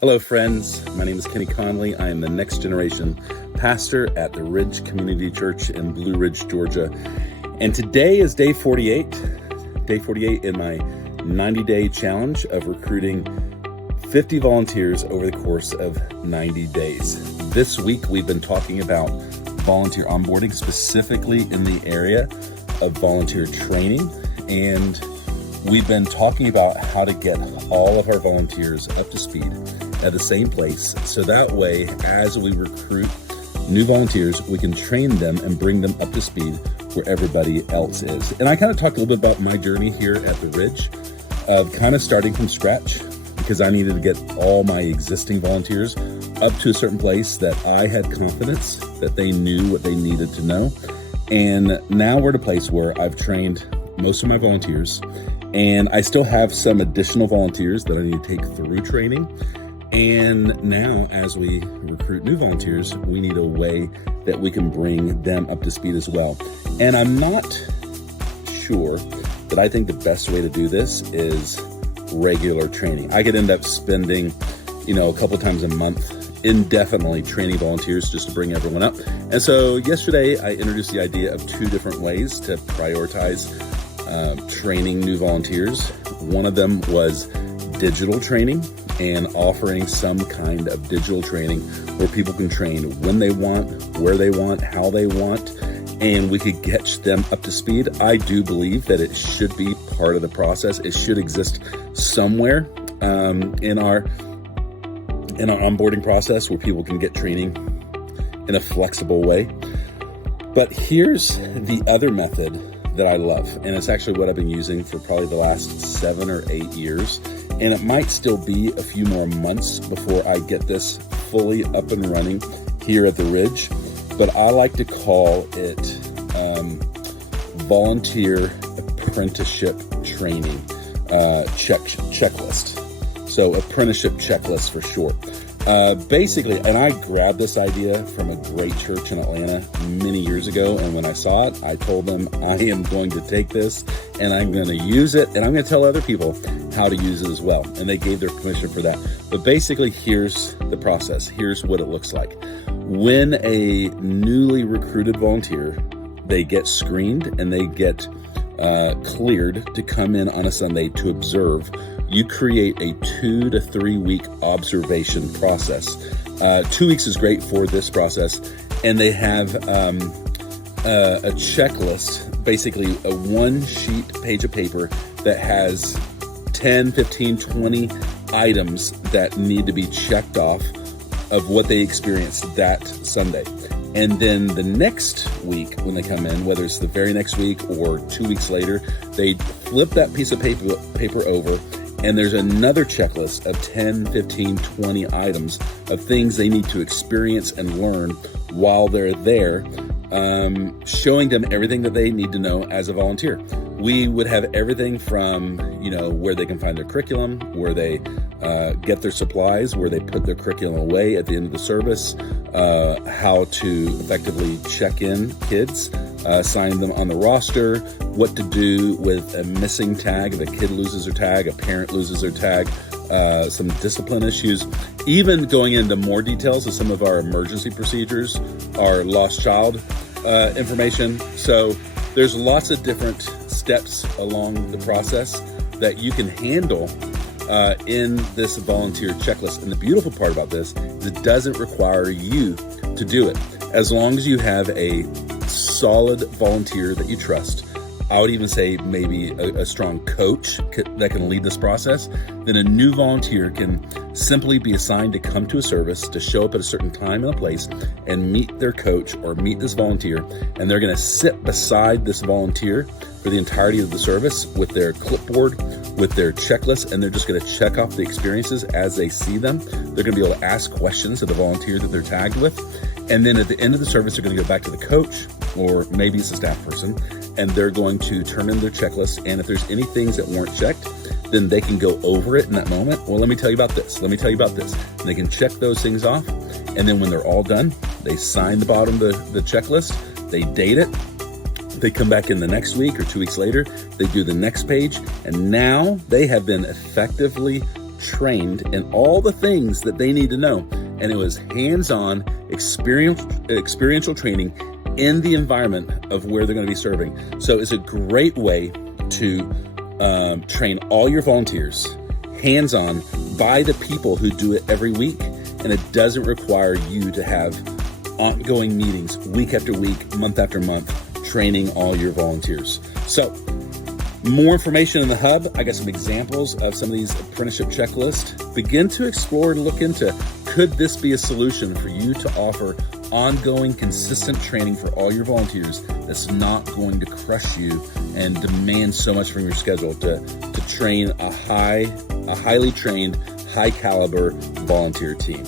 Hello, friends. My name is Kenny Conley. I am the next generation pastor at the Ridge Community Church in Blue Ridge, Georgia. And today is day 48 in my 90-day challenge of recruiting 50 volunteers over the course of 90 days. This week, we've been talking about volunteer onboarding, specifically in the area of volunteer training. And we've been talking about how to get all of our volunteers up to speed at the same place. So that way, as we recruit new volunteers, we can train them and bring them up to speed where everybody else is. And I kind of talked a little bit about my journey here at the Ridge of kind of starting from scratch, because I needed to get all my existing volunteers up to a certain place that I had confidence that they knew what they needed to know. And now we're at a place where I've trained most of my volunteers, and I still have some additional volunteers that I need to take through training. And now, as we recruit new volunteers, we need a way that we can bring them up to speed as well. And I'm not sure that I think the best way to do this is regular training. I could end up spending, a couple times a month indefinitely training volunteers just to bring everyone up. And so yesterday, I introduced the idea of two different ways to prioritize training new volunteers. One of them was digital training, and offering some kind of digital training where people can train when they want, where they want, how they want, and we could get them up to speed. I do believe that it should be part of the process. It should exist somewhere in our onboarding process where people can get training in a flexible way. But here's the other method that I love, and it's actually what I've been using for probably the last 7 or 8 years. And it might still be a few more months before I get this fully up and running here at the Ridge. But I like to call it volunteer apprenticeship training checklist. So apprenticeship checklist for short. Basically, and I grabbed this idea from a great church in Atlanta many years ago. And when I saw it, I told them I am going to take this and I'm going to use it. And I'm going to tell other people how to use it as well. And they gave their permission for that. But basically, here's the process. Here's what it looks like. When a newly recruited volunteer, they get screened and they get cleared to come in on a Sunday to observe, you create a 2 to 3 week observation process. 2 weeks is great for this process. And they have a checklist, basically a one sheet page of paper that has 10, 15, 20 items that need to be checked off of what they experienced that Sunday. And then the next week when they come in, whether it's the very next week or 2 weeks later, they flip that piece of paper over, and there's another checklist of 10, 15, 20 items of things they need to experience and learn while they're there, showing them everything that they need to know as a volunteer. We would have everything from, where they can find their curriculum, where they get their supplies, where they put their curriculum away at the end of the service, how to effectively check in kids, sign them on the roster, what to do with a missing tag, if a kid loses their tag, a parent loses their tag, some discipline issues, even going into more details of some of our emergency procedures, our lost child information. So there's lots of different steps along the process that you can handle in this volunteer checklist. And the beautiful part about this is it doesn't require you to do it. As long as you have a solid volunteer that you trust, I would even say maybe a strong coach that can lead this process, then a new volunteer can simply be assigned to come to a service, to show up at a certain time and a place and meet their coach or meet this volunteer. And they're going to sit beside this volunteer for the entirety of the service with their clipboard, with their checklist, and they're just going to check off the experiences as they see them. They're going to be able to ask questions of the volunteer that they're tagged with. And then at the end of the service, they're going to go back to the coach, or maybe it's a staff person, and they're going to turn in their checklist. And if there's any things that weren't checked, then they can go over it in that moment. Well, let me tell you about this. Let me tell you about this. And they can check those things off. And then when they're all done, they sign the bottom of the checklist, they date it, they come back in the next week or 2 weeks later, they do the next page, and now they have been effectively trained in all the things that they need to know. And it was hands-on, experiential training in the environment of where they're going to be serving. So it's a great way to train all your volunteers hands-on by the people who do it every week. And it doesn't require you to have ongoing meetings week after week, month after month, training all your volunteers. So more information in the hub. I got some examples of some of these apprenticeship checklists. Begin to explore and look into, could this be a solution for you to offer ongoing, consistent training for all your volunteers that's not going to crush you and demand so much from your schedule to train a highly trained, high caliber volunteer team.